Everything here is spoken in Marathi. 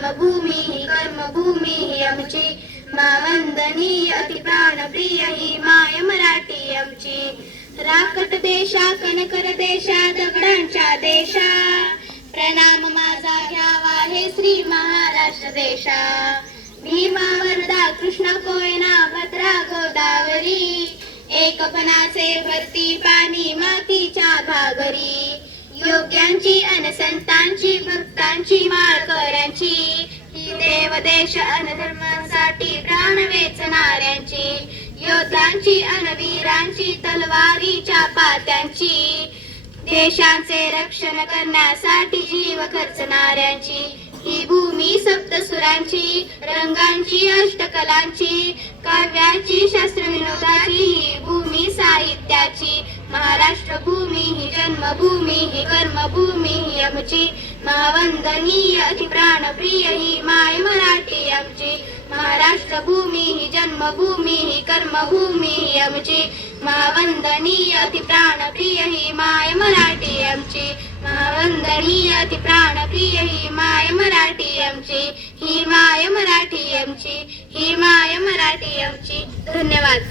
जन्मभूमी ही कर्मभूमी ही आमची मावंदनीय अति प्राणप्रिय ही माय मराठी आमची राकट देशा कणकर देशा दगडांच्या देशा प्रणाम माझा घ्यावा हे श्री महाराष्ट्र देशा भीमा वर्धा कृष्णा कोयना भद्रा गोदावरी एकपणाचे भरती पाणी मातीच्या घागरी योग्यांची अन संतांची भक्तांची माळकऱ्यांची ही देव देश अन धर्मासाठी प्राण वेचणाऱ्यांची योद्धांची अन वीरांची तलवारीच्या पात्यांची देशांचे रक्षण करण्यासाठी जीव खर्चणाऱ्यांची ही भूमी सप्तसुरांची रंगांची अष्टकलांची काव्याची शास्त्र विनोदाची ही भूमी साहित्याची महाराष्ट्र भूमी ही जन्मभूमी ही कर्मभूमी ही आमची महावंदनीय अति प्राणप्रिय ही माय मराठी आमची महाराष्ट्र भूमी ही जन्मभूमी ही कर्मभूमी ही आमची महावंदनीय अति प्राणप्रिय ही माय मराठी आमची महावंदनीय अति प्राणप्रिय ही माय मराठी आमची ही माय मराठी आमची ही माय मराठी आमची. धन्यवाद.